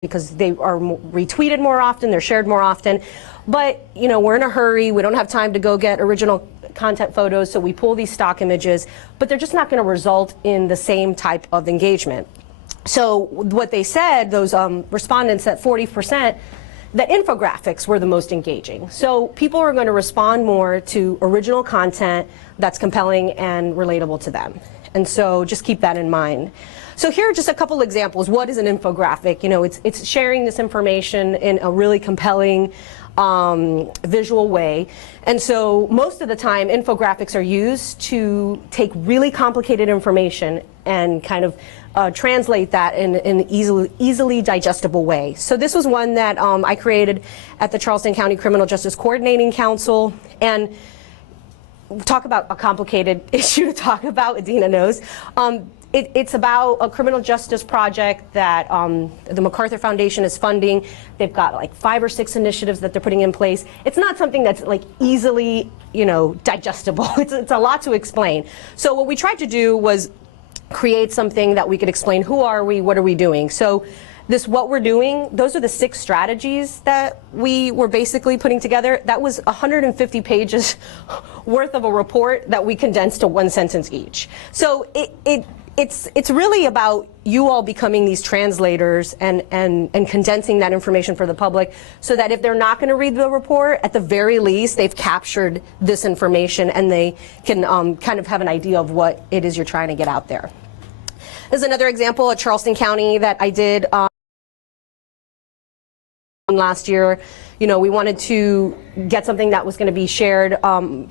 because they are retweeted more often, they're shared more often. But, you know, we're in a hurry, we don't have time to go get original content photos, so we pull these stock images, but they're just not going to result in the same type of engagement. So what they said, those respondents, that 40%, that infographics were the most engaging. So people are going to respond more to original content that's compelling and relatable to them. And so just keep that in mind. So here are just a couple examples. What is an infographic? You know, it's sharing this information in a really compelling visual way. And so most of the time, infographics are used to take really complicated information and kind of translate that in an easily digestible way. So this was one that I created at the Charleston County Criminal Justice Coordinating Council. And talk about a complicated issue to talk about, Adina knows. It's about a criminal justice project that the MacArthur Foundation is funding. They've got like 5 or 6 initiatives that they're putting in place. It's not something that's like easily, you know, digestible. It's a lot to explain. So what we tried to do was create something that we could explain. Who are we? What are we doing? So this what we're doing, those are the 6 strategies that we were basically putting together. That was 150 pages worth of a report that we condensed to 1 sentence each. So it's really about you all becoming these translators and condensing that information for the public so that if they're not going to read the report, at the very least, they've captured this information and they can kind of have an idea of what it is you're trying to get out there. There's another example at Charleston County that I did last year. You know, we wanted to get something that was going to be shared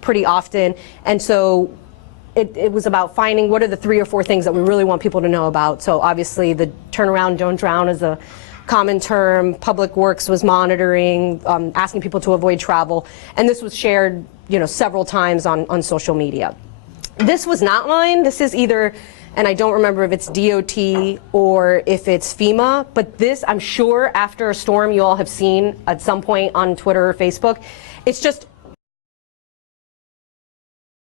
pretty often, and so it was about finding what are the 3 or 4 things that we really want people to know about. So obviously the turnaround, don't drown is a common term. Public Works was monitoring, asking people to avoid travel, and this was shared, you know, several times on social media. This was not mine. This is either, and I don't remember if it's DOT or if it's FEMA, but this, I'm sure after a storm you all have seen at some point on Twitter or Facebook. It's just,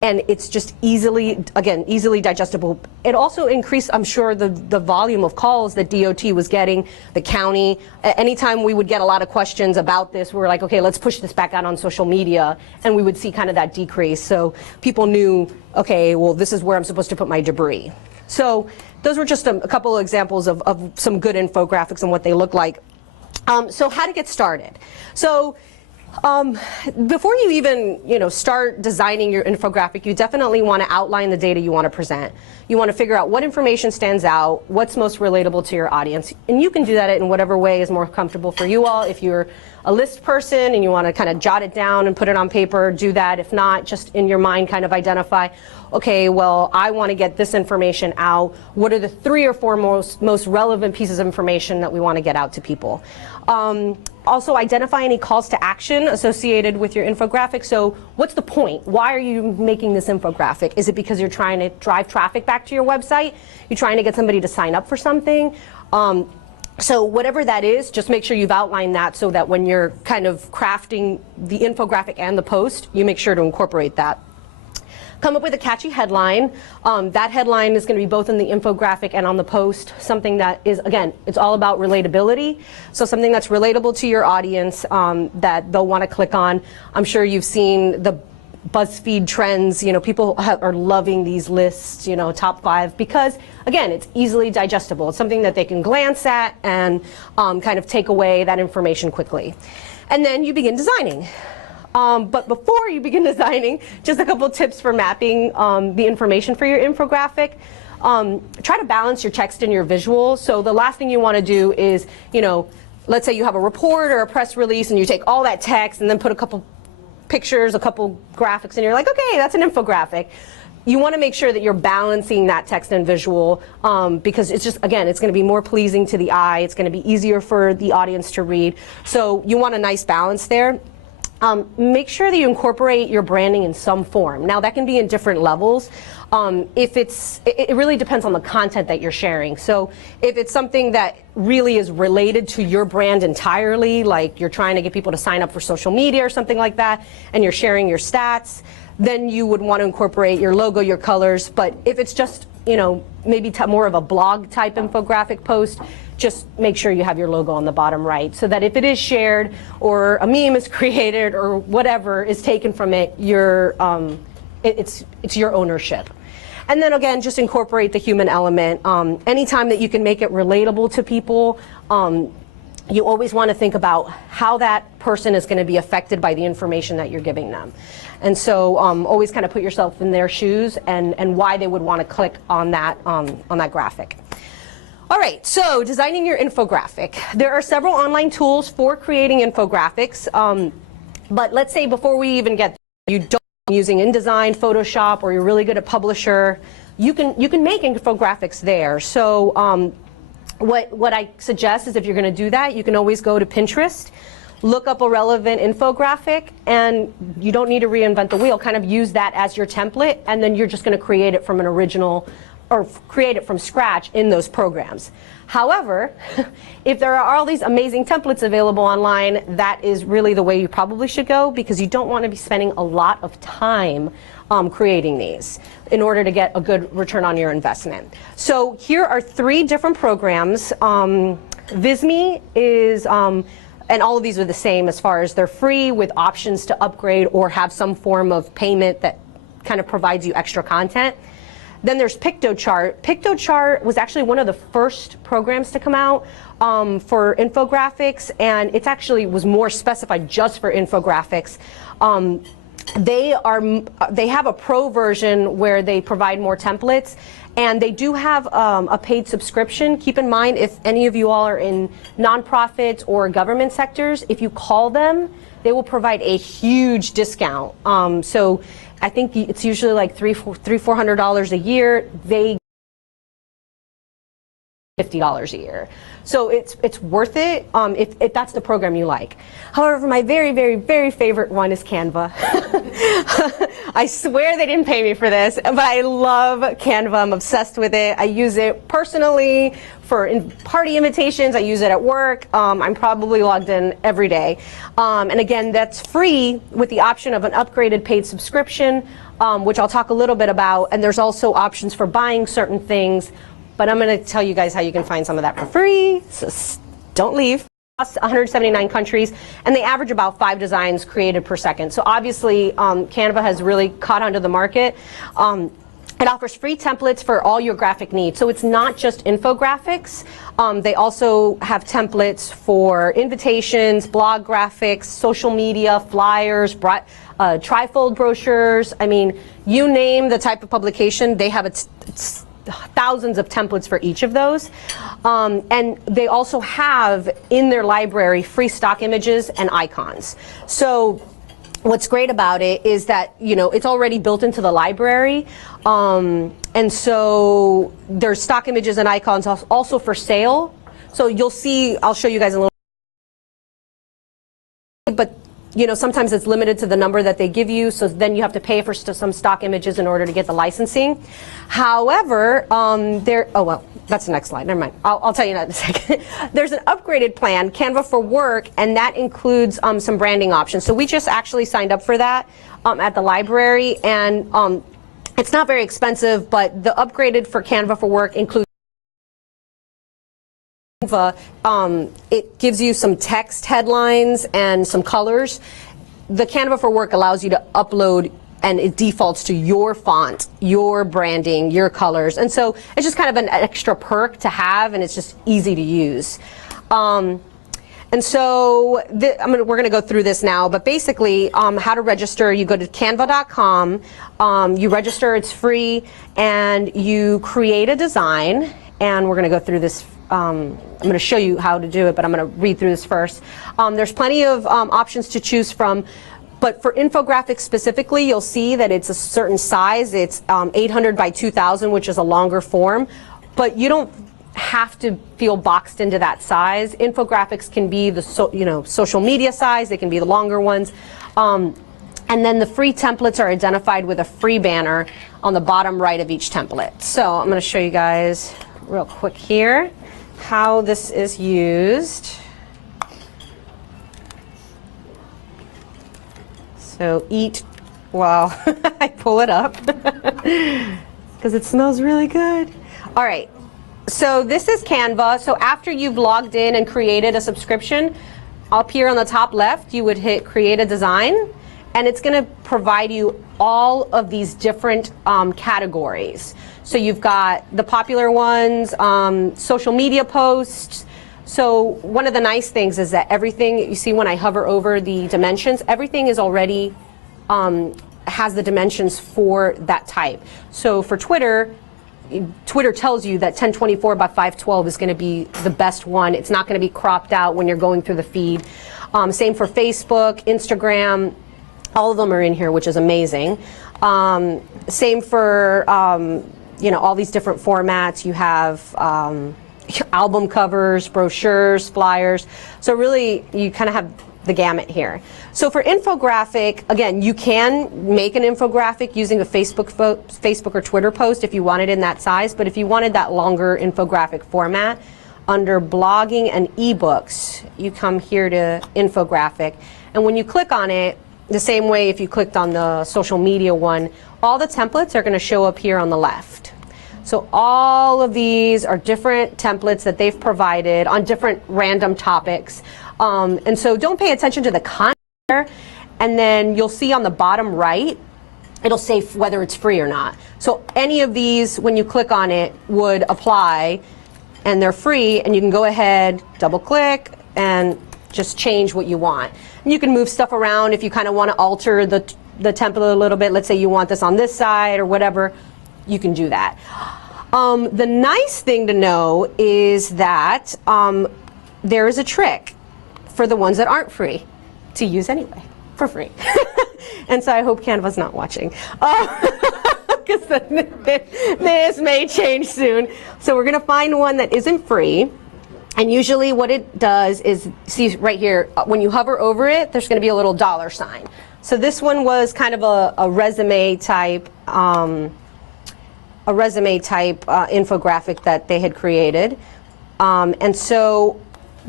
and it's just easily, again, easily digestible. It also increased, I'm sure, the volume of calls that DOT was getting, the county. Anytime we would get a lot of questions about this, we were like, okay, let's push this back out on social media, and we would see kind of that decrease. So people knew, okay, well, this is where I'm supposed to put my debris. So those were just a couple of examples of some good infographics and what they look like. So how to get started. So before you even, you know, start designing your infographic, you definitely want to outline the data you want to present. You want to figure out what information stands out, what's most relatable to your audience, and you can do that in whatever way is more comfortable for you all. If you're a list person and you want to kind of jot it down and put it on paper, do that. If not, just in your mind kind of identify, okay, well, I want to get this information out. What are the 3 or 4 most relevant pieces of information that we want to get out to people? Also, identify any calls to action associated with your infographic. So what's the point? Why are you making this infographic? Is it because you're trying to drive traffic back to your website? You're trying to get somebody to sign up for something? So whatever that is, just make sure you've outlined that so that when you're kind of crafting the infographic and the post, you make sure to incorporate that. Come up with a catchy headline. That headline is going to be both in the infographic and on the post, something that is, again, it's all about relatability. So something that's relatable to your audience that they'll want to click on. I'm sure you've seen the BuzzFeed trends. You know, people are loving these lists, you know, top 5, because, again, it's easily digestible. It's something that they can glance at and kind of take away that information quickly. And then you begin designing. But before you begin designing, just a couple tips for mapping the information for your infographic. Try to balance your text and your visual. So the last thing you want to do is, you know, let's say you have a report or a press release and you take all that text and then put a couple pictures, a couple graphics, and you're like, okay, that's an infographic. You want to make sure that you're balancing that text and visual because it's just, again, it's going to be more pleasing to the eye. It's going to be easier for the audience to read. So you want a nice balance there. Make sure that you incorporate your branding in some form. Now that can be in different levels. It really depends on the content that you're sharing. So if it's something that really is related to your brand entirely, like you're trying to get people to sign up for social media or something like that, and you're sharing your stats, then you would want to incorporate your logo, your colors. But if it's just, you know, maybe more of a blog type infographic post, just make sure you have your logo on the bottom right, so that if it is shared or a meme is created or whatever is taken from it, it's your ownership. And then again, just incorporate the human element. Anytime that you can make it relatable to people, you always want to think about how that person is going to be affected by the information that you're giving them. And so always kind of put yourself in their shoes and why they would want to click on that graphic. All right, so designing your infographic. There are several online tools for creating infographics, but let's say before we even get there, you don't using InDesign, Photoshop, or you're really good at Publisher, you can make infographics there. So what I suggest is if you're going to do that, you can always go to Pinterest, look up a relevant infographic, and you don't need to reinvent the wheel. Kind of use that as your template, and then you're just going to create it from an original, or create it from scratch in those programs. However, if there are all these amazing templates available online, that is really the way you probably should go, because you don't want to be spending a lot of time creating these in order to get a good return on your investment. So here are 3 different programs. Visme is, and all of these are the same as far as they're free with options to upgrade or have some form of payment that kind of provides you extra content. Then there's PictoChart. PictoChart was actually one of the first programs to come out for infographics, and it actually was more specified just for infographics. They have a pro version where they provide more templates, and they do have a paid subscription. Keep in mind, if any of you all are in nonprofits or government sectors, if you call them, they will provide a huge discount. So I think it's usually like $400 a year. They $50 a year. So it's worth it if that's the program you like. However, my very, very, very favorite one is Canva. I swear they didn't pay me for this, but I love Canva. I'm obsessed with it. I use it personally for party invitations. I use it at work. I'm probably logged in every day. And again, that's free with the option of an upgraded paid subscription, which I'll talk a little bit about. And there's also options for buying certain things. But I'm going to tell you guys how you can find some of that for free, so don't leave. 179 countries, and they average about 5 designs created per second. So obviously, Canva has really caught onto the market. It offers free templates for all your graphic needs. So it's not just infographics. They also have templates for invitations, blog graphics, social media, flyers, trifold brochures. I mean, you name the type of publication, they have thousands of templates for each of those. And they also have in their library free stock images and icons. So what's great about it is that, you know, it's already built into the library. And so there's stock images and icons also for sale. So you'll see, I'll show you guys a little, but you know, sometimes it's limited to the number that they give you, so then you have to pay for some stock images in order to get the licensing. However, oh well, that's the next slide, never mind. I'll tell you that in a second. There's an upgraded plan, Canva for Work, and that includes some branding options. So we just actually signed up for that at the library, and it's not very expensive, but the upgraded for Canva for Work includes it gives you some text headlines and some colors. The Canva for Work allows you to upload, and it defaults to your font, your branding, your colors. And so it's just kind of an extra perk to have, and it's just easy to use. And so we're going to go through this now, but basically how to register, you go to canva.com, you register, it's free, and you create a design, and we're going to go through this. I'm going to show you how to do it, but I'm going to read through this first. There's plenty of options to choose from, but for infographics specifically, you'll see that it's a certain size. It's 800 by 2000, which is a longer form, but you don't have to feel boxed into that size. Infographics can be the social media size. They can be the longer ones. And then the free templates are identified with a free banner on the bottom right of each template. So I'm going to show you guys real quick here how this is used. So eat while I pull it up because it smells really good. All right, So this is Canva. So after you've logged in and created a subscription, up here on the top left, you would hit Create a Design, and it's going to provide you all of these different categories. So you've got the popular ones, social media posts. So one of the nice things is that everything, you see when I hover over the dimensions, everything is already has the dimensions for that type. So for Twitter, Twitter tells you that 1024 by 512 is going to be the best one. It's not going to be cropped out when you're going through the feed. Same for Facebook, Instagram. All of them are in here, which is amazing. Same for you know, all these different formats. You have album covers, brochures, flyers. So really, you kind of have the gamut here. So for infographic, again, you can make an infographic using a Facebook or Twitter post if you want it in that size, but if you wanted that longer infographic format, under blogging and ebooks, you come here to infographic, and when you click on it, the same way if you clicked on the social media one, all the templates are going to show up here on the left. So all of these are different templates that they've provided on different random topics. And so don't pay attention to the content there, and then you'll see on the bottom right, it'll say whether it's free or not. So any of these, when you click on it, would apply, and they're free, and you can go ahead, double click, and just change what you want. And you can move stuff around if you kind of want to alter the template a little bit. Let's say you want this on this side or whatever, you can do that. The nice thing to know is that there is a trick for the ones that aren't free to use anyway, for free. And so I hope Canva's not watching, because this may change soon. So we're going to find one that isn't free. And usually what it does is, see right here, when you hover over it, there's going to be a little dollar sign. So this one was kind of a resume type infographic that they had created. And so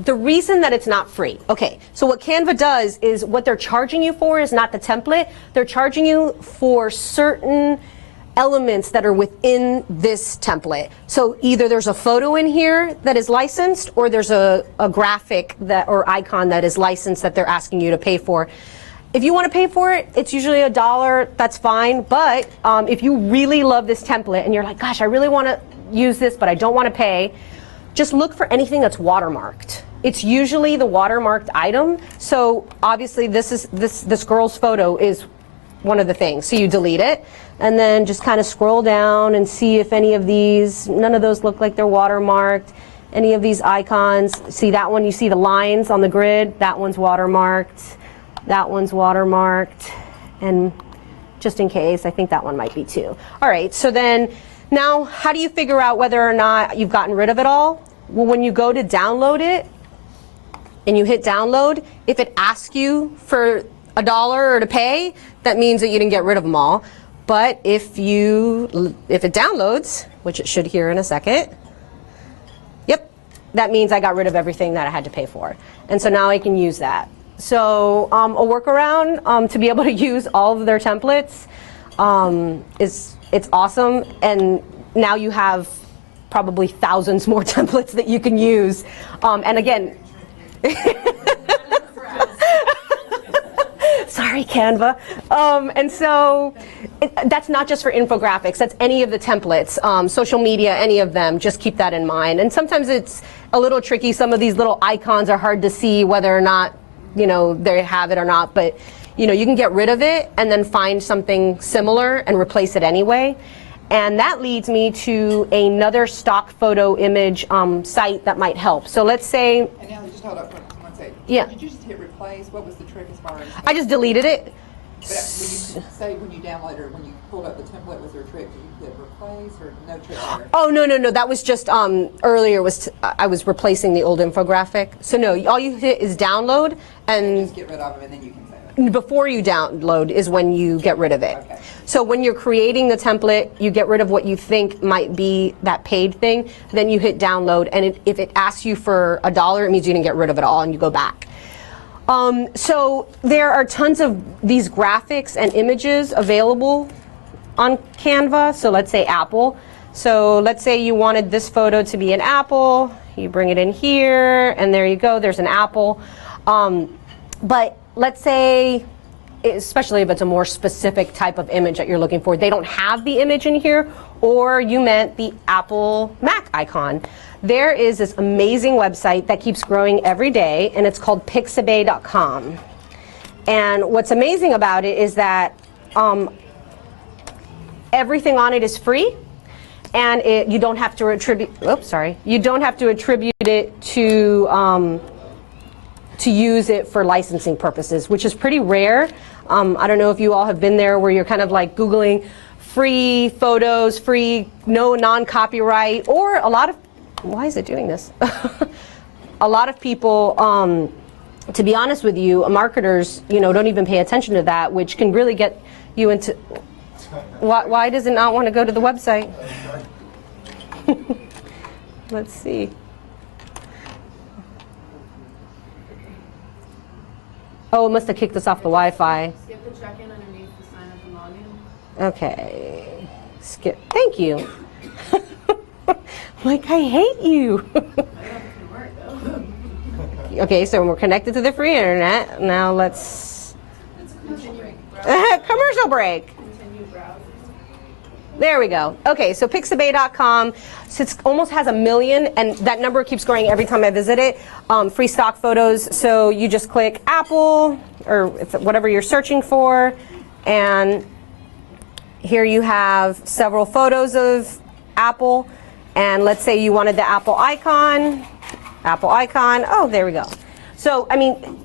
the reason that it's not free, okay, so what Canva does is what they're charging you for is not the template. They're charging you for certain elements that are within this template. So either there's a photo in here that is licensed, or there's a graphic that or icon that is licensed that they're asking you to pay for. If you want to pay for it, it's usually $1, that's fine. But if you really love this template and you're like, gosh, I really want to use this, but I don't want to pay, just look for anything that's watermarked. It's usually the watermarked item. So obviously this girl's photo is one of the things. So you delete it, and then just kind of scroll down and see if any of these, none of those look like they're watermarked. Any of these icons, see that one, you see the lines on the grid, that one's watermarked. That one's watermarked, and just in case, I think that one might be too. All right, so then now how do you figure out whether or not you've gotten rid of it all? Well, when you go to download it and you hit download, if it asks you for $1 or to pay, that means that you didn't get rid of them all. But if it downloads, which it should here in a second, yep, that means I got rid of everything that I had to pay for. And so now I can use that. So a workaround to be able to use all of their templates it's awesome, and now you have probably thousands more templates that you can use. And again, sorry, Canva. And so that's not just for infographics, that's any of the templates, social media, any of them, just keep that in mind. And sometimes it's a little tricky, some of these little icons are hard to see whether or not they have it or not, but you can get rid of it and then find something similar and replace it anyway. And that leads me to another stock photo image site that might help. So let's say, and now just hold up for 1 second. Yeah. Did you just hit replace? What was the trick as far as? I just deleted it. But when you downloaded or when you pulled up the template, was there a trick? Did you hit replace or no trick there? Oh, no. That was just earlier I was replacing the old infographic. So no, all you hit is download, and just get rid of them and then you can save it. Before you download is when you get rid of it. Okay. So when you're creating the template, you get rid of what you think might be that paid thing, then you hit download, and if it asks you for $1, it means you didn't get rid of it all and you go back. So there are tons of these graphics and images available on Canva. So let's say Apple. So let's say you wanted this photo to be an apple. You bring it in here, and there you go. There's an apple. But let's say, especially if it's a more specific type of image that you're looking for, they don't have the image in here, or you meant the Apple Mac icon. There is this amazing website that keeps growing every day, and it's called pixabay.com. And what's amazing about it is that everything on it is free, and you don't have to attribute. Oops, sorry. You don't have to attribute it to use it for licensing purposes, which is pretty rare. I don't know if you all have been there where you're kind of like Googling free photos, free, no non-copyright, or a lot of, why is it doing this? A lot of people, to be honest with you, marketers, don't even pay attention to that, which can really get you into, why does it not want to go to the website? Let's see. Oh, it must have kicked us off the Wi-Fi. Skip the check-in underneath the sign up and login. Okay. Skip. Thank you. Like, I hate you. I don't know if it's gonna work though. Okay, so we're connected to the free internet. Now let's. It's a commercial break. Commercial break. Continue browsing. There we go. Okay, so pixabay.com, so it almost has 1 million, and that number keeps growing every time I visit it. Free stock photos, so you just click Apple, or whatever you're searching for, and here you have several photos of Apple, and let's say you wanted the Apple icon, oh, there we go. So, I mean,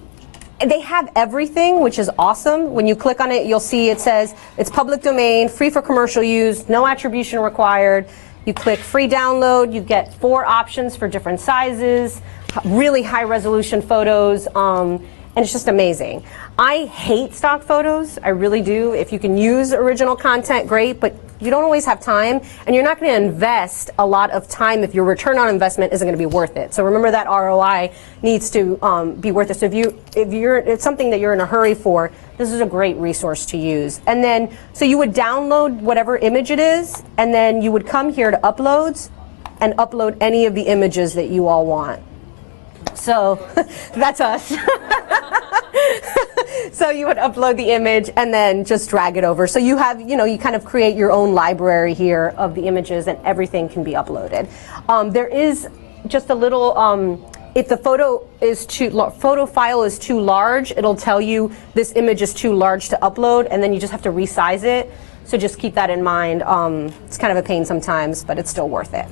they have everything, which is awesome. When you click on it, you'll see it says it's public domain, free for commercial use, no attribution required. You click free download, you get 4 options for different sizes, really high resolution photos, and it's just amazing. I hate stock photos, I really do. If you can use original content, great, but you don't always have time, and you're not going to invest a lot of time if your return on investment isn't going to be worth it. So remember that ROI needs to be worth it. So if it's something that you're in a hurry for, this is a great resource to use. And then, so you would download whatever image it is, and then you would come here to uploads and upload any of the images that you all want. So that's us. So you would upload the image and then just drag it over. So you have, you kind of create your own library here of the images, and everything can be uploaded. There is just a little, if the photo file is too large, it'll tell you this image is too large to upload, and then you just have to resize it. So just keep that in mind. It's kind of a pain sometimes, but it's still worth it.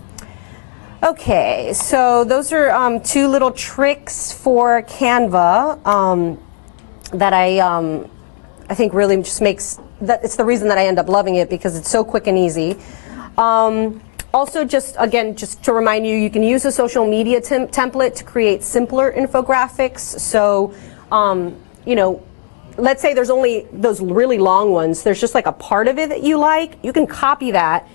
Okay, so those are 2 little tricks for Canva that I think really just makes that, it's the reason that I end up loving it, because it's so quick and easy. Also, just to remind you, you can use a social media template to create simpler infographics. So, let's say there's only those really long ones. There's just like a part of it that you like. You can copy that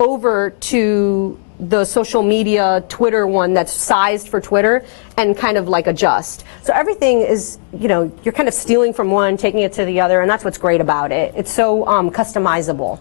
over to the social media Twitter one that's sized for Twitter and kind of like adjust. So everything is, you're kind of stealing from one, taking it to the other, and that's what's great about it. It's so customizable.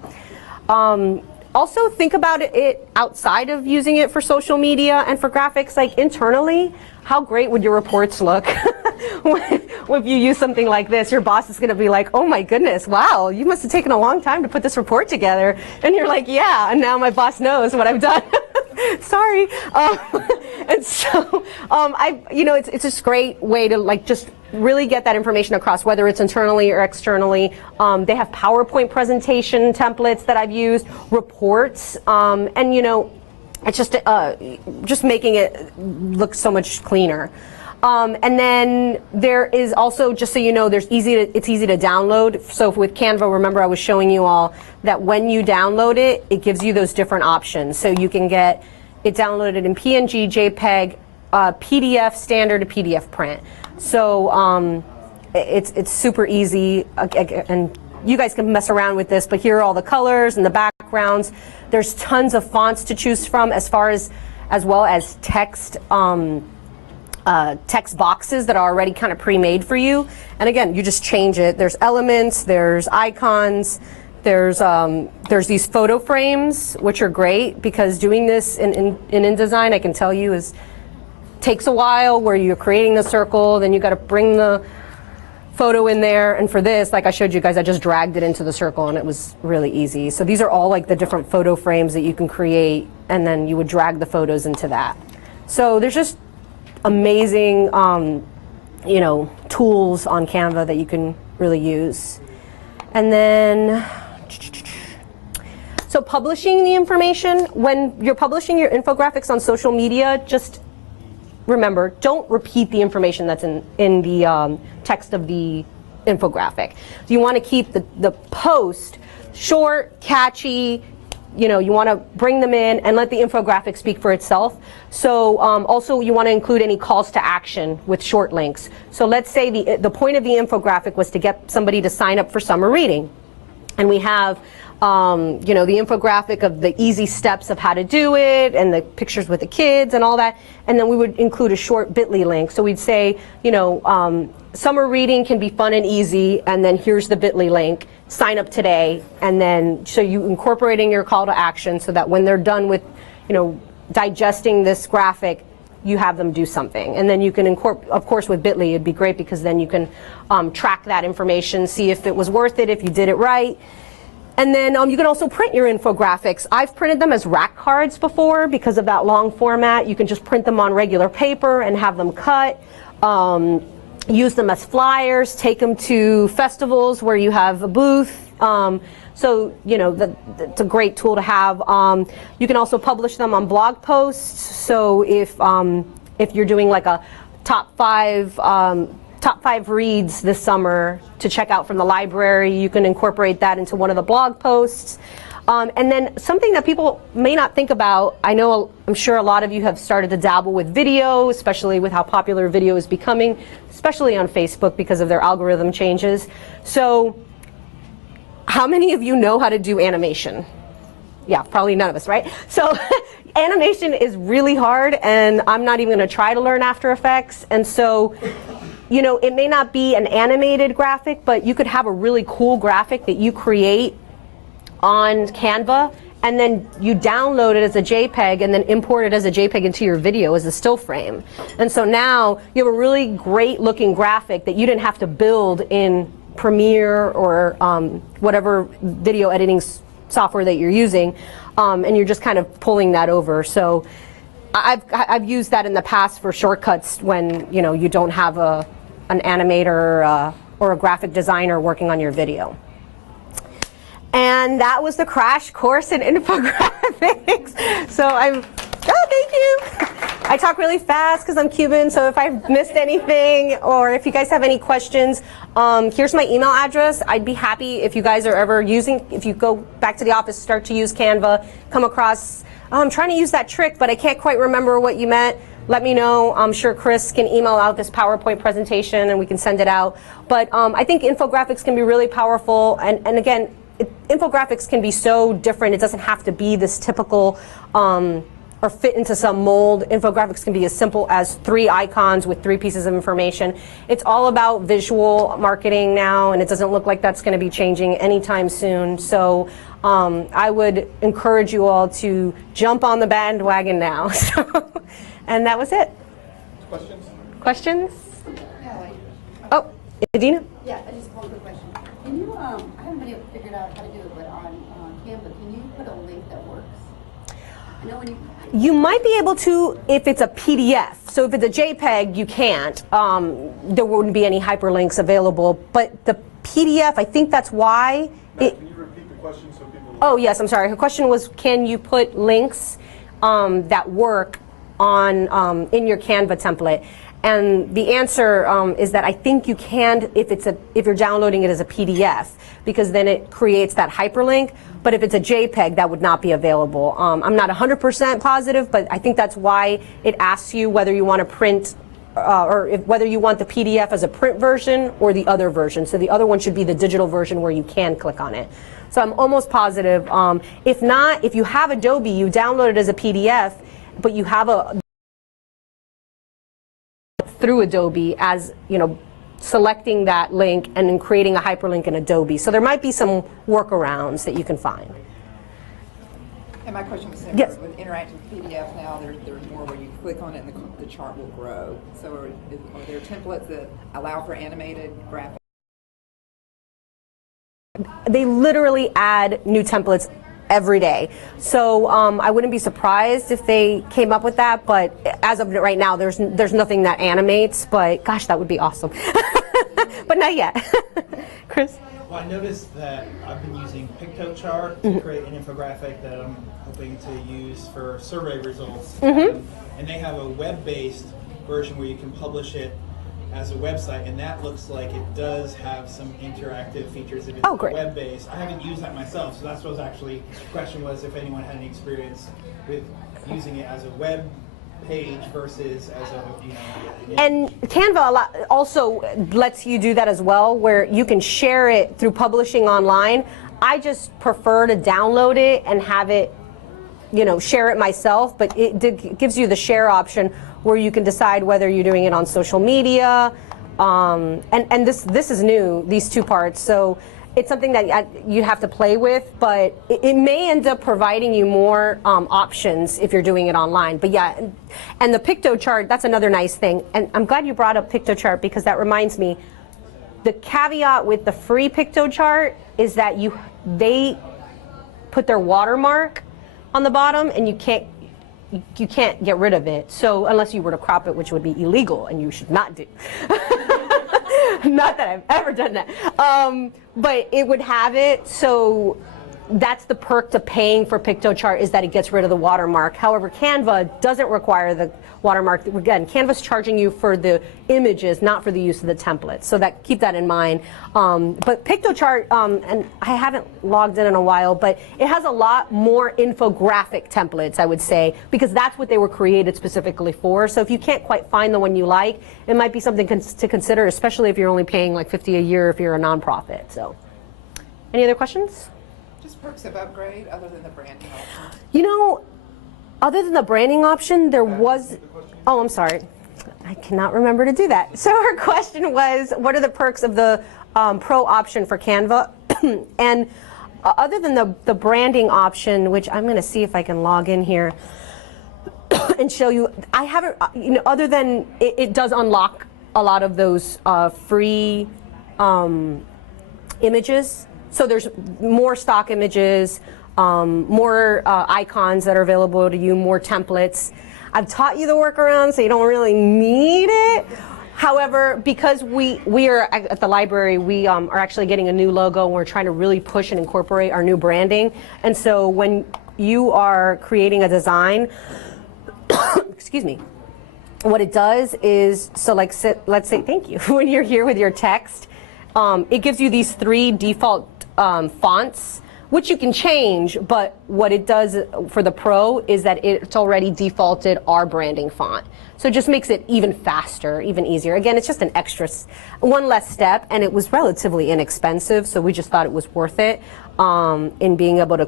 Also, think about it outside of using it for social media and for graphics, like internally. How great would your reports look if you use something like this? Your boss is going to be like, oh my goodness, wow, you must have taken a long time to put this report together. And you're like, yeah, and now my boss knows what I've done. Sorry. And so, it's just a great way to just really get that information across, whether it's internally or externally. They have PowerPoint presentation templates that I've used, reports, and it's just making it look so much cleaner. And then there is also, just so you know, it's easy to download. So with Canva, remember I was showing you all that when you download it, it gives you those different options. So you can get it downloaded in PNG, JPEG, PDF, standard, PDF print. So it's super easy, and you guys can mess around with this, but here are all the colors and the backgrounds. There's tons of fonts to choose from, as well as text text boxes that are already kind of pre-made for you. And again, you just change it. There's elements, there's icons, There's these photo frames, which are great because doing this in InDesign, I can tell you, takes a while where you're creating the circle, then you got to bring the photo in there. And for this, like I showed you guys, I just dragged it into the circle and it was really easy. So these are all like the different photo frames that you can create, and then you would drag the photos into that. So there's just amazing, you know, tools on Canva that you can really use. And then, so publishing the information, when you're publishing your infographics on social media, just remember, don't repeat the information that's in the text of the infographic. So you want to keep the post short, catchy. You know, you want to bring them in and let the infographic speak for itself. So also you want to include any calls to action with short links. So let's say the point of the infographic was to get somebody to sign up for summer reading. And we have you know, the infographic of the easy steps of how to do it and the pictures with the kids and all that. And then we would include a short bit.ly link. So we'd say, you know, summer reading can be fun and easy, and then here's the bit.ly link. Sign up today. And then so you incorporating your call to action so that when they're done with, you know, digesting this graphic, you have them do something. And then you can incorporate, of course with bit.ly, it'd be great because then you can track that information, see if it was worth it, if you did it right. And then you can also print your infographics. I've printed them as rack cards before because of that long format. You can just print them on regular paper and have them cut. Use them as flyers, take them to festivals where you have a booth. So, you know, it's a great tool to have. You can also publish them on blog posts. So if you're doing like a top five reads this summer to check out from the library, you can incorporate that into one of the blog posts. And then something that people may not think about, I'm sure a lot of you have started to dabble with video, especially with how popular video is becoming, especially on Facebook because of their algorithm changes. So how many of you know how to do animation? Yeah, probably none of us, right? So animation is really hard, and I'm not even going to try to learn After Effects. And so, you know, it may not be an animated graphic, but you could have a really cool graphic that you create on Canva, and then you download it as a JPEG and then import it as a JPEG into your video as a still frame. And so now you have a really great looking graphic that you didn't have to build in Premiere or whatever video editing software that you're using, and you're just kind of pulling that over. So I've used that in the past for shortcuts when, you know, you don't have an animator or a graphic designer working on your video. And that was the crash course in infographics. So thank you. I talk really fast because I'm Cuban, so if I've missed anything or if you guys have any questions, here's my email address. I'd be happy if you guys are ever if you go back to the office, start to use Canva, come across, I'm trying to use that trick, but I can't quite remember what you meant. Let me know. I'm sure Chris can email out this PowerPoint presentation and we can send it out. But I think infographics can be really powerful. And again, infographics can be so different. It doesn't have to be this typical or fit into some mold. Infographics can be as simple as 3 icons with 3 pieces of information. It's all about visual marketing now, and it doesn't look like that's going to be changing anytime soon. So I would encourage you all to jump on the bandwagon now. And that was it. Questions? Questions? Oh, Adina? Yeah, I just have one quick question. Can you, I haven't been able to figure out how to do it, but on Canva, can you put a link that works? I know when you might be able to if it's a PDF. So if it's a JPEG, you can't. There wouldn't be any hyperlinks available. But the PDF, I think that's why. Can you repeat the question so people? Oh yes, I'm sorry. Her question was, can you put links that work on in your Canva template? And the answer is that I think you can if you're downloading it as a PDF, because then it creates that hyperlink. But if it's a JPEG, that would not be available. I'm not 100% positive, but I think that's why it asks you whether you want to print whether you want the PDF as a print version or the other version. So the other one should be the digital version where you can click on it. So I'm almost positive. If not, if you have Adobe, you download it as a PDF, but you have through Adobe as, you know, selecting that link and then creating a hyperlink in Adobe. So there might be some workarounds that you can find. And my question was similar. Yes. With interactive PDF now, there's more where you click on it and the chart will grow. So are there templates that allow for animated graphics? They literally add new templates every day. So I wouldn't be surprised if they came up with that, but as of right now, there's nothing that animates, but gosh, that would be awesome. But not yet. Chris? Well, I noticed that I've been using PictoChart to create an infographic that I'm hoping to use for survey results. And they have a web-based version where you can publish it as a website, and that looks like it does have some interactive features if it's web-based. I haven't used that myself, so that's what was actually, the question was if anyone had any experience with using it as a web page versus as a, And Canva also lets you do that as well, where you can share it through publishing online. I just prefer to download it and have it, share it myself, but it gives you the share option where you can decide whether you're doing it on social media, and this is new, these two parts, so it's something that you have to play with, but it may end up providing you more options if you're doing it online. But yeah, and the PictoChart, that's another nice thing. And I'm glad you brought up PictoChart, because that reminds me, the caveat with the free PictoChart is that they put their watermark on the bottom, and you can't get rid of it. So unless you were to crop it, which would be illegal, and you should not do. Not that I've ever done that. But it would have it, so that's the perk to paying for PictoChart, is that it gets rid of the watermark. However, Canva doesn't require the watermark. Again, Canva's charging you for the images, not for the use of the templates. So keep that in mind. But PictoChart, and I haven't logged in a while, but it has a lot more infographic templates, I would say, because that's what they were created specifically for. So if you can't quite find the one you like, it might be something to consider, especially if you're only paying like $50 a year if you're a nonprofit. So, any other questions? Just perks of upgrade other than the branding option? Other than the branding option, there was, oh, I'm sorry. I cannot remember to do that. So her question was, what are the perks of the Pro option for Canva? And other than the branding option, which I'm going to see if I can log in here and show you, I haven't, other than it does unlock a lot of those free images. So there's more stock images, more icons that are available to you, more templates. I've taught you the workaround, so you don't really need it. However, because we are at the library, we are actually getting a new logo, and we're trying to really push and incorporate our new branding. And so when you are creating a design, excuse me, what it does is, so like, let's say, thank you, when you're here with your text, it gives you these 3 default fonts, which you can change, but what it does for the Pro is that it's already defaulted our branding font. So it just makes it even faster, even easier. Again, it's just an extra, one less step, and it was relatively inexpensive, so we just thought it was worth it in being able to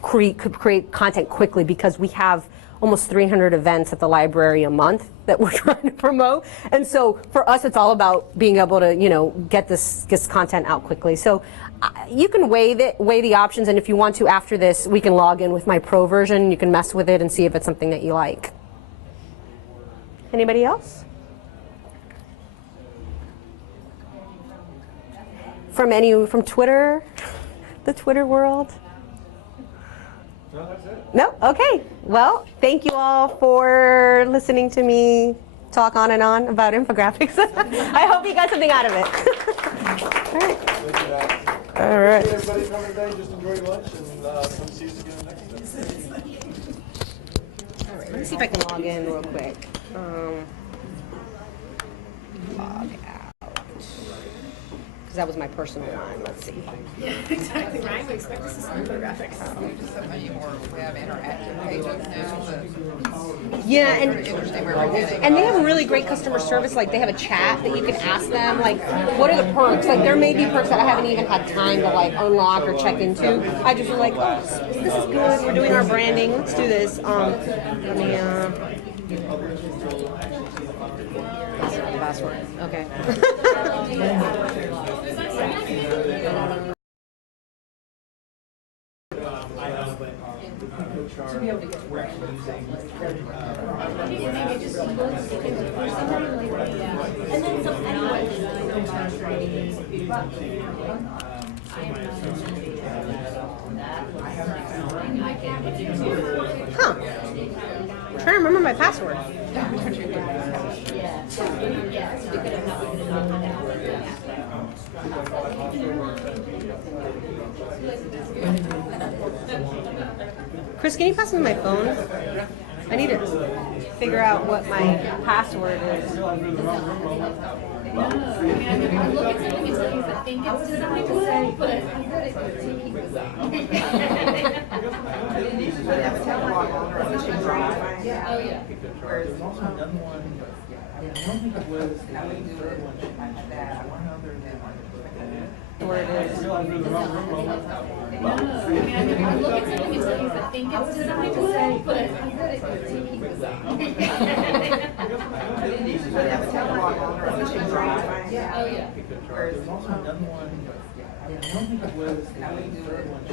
create content quickly, because we have almost 300 events at the library a month that we're trying to promote. And so for us, it's all about being able to, get this content out quickly. So you can weigh the options, and if you want to after this, we can log in with my Pro version. You can mess with it and see if it's something that you like. Anybody else? From Twitter? The Twitter world? No, that's it. No? Okay. Well, thank you all for listening to me talk on and on about infographics. I hope you got something out of it. All right. Thank you, Matt. All right. Everybody coming today, just enjoy your lunch, and come see us again next time. All right. Let me see if I can log in real quick. Log out. Because that was my personal line. Let's see. Yeah, exactly. Ryan would expect us to see infographics. Just so many more, we have interactive pages now that Yeah, interesting where we're getting. and they have really great customer service. Like, they have a chat that you can ask them, like, what are the perks? Like, there may be perks that I haven't even had time to, like, unlock or check into. I just was like, oh, this is good. We're doing our branding. Let's do this. Let me, password. Okay. To be able to get we're actually using Huh. I'm trying to remember my password. Chris, can you pass me my phone? I need to figure out what my password is. I look at something and tell you if I think it's designed to say, but I'm good at taking this out. Oh, yeah. There's also another one. I don't think it was the third one. One other than Where it is. I look at something and tell you if I think it's designed to say, but I'm good at taking this out. Oh, yeah. There's also another one. I don't think it was the third one.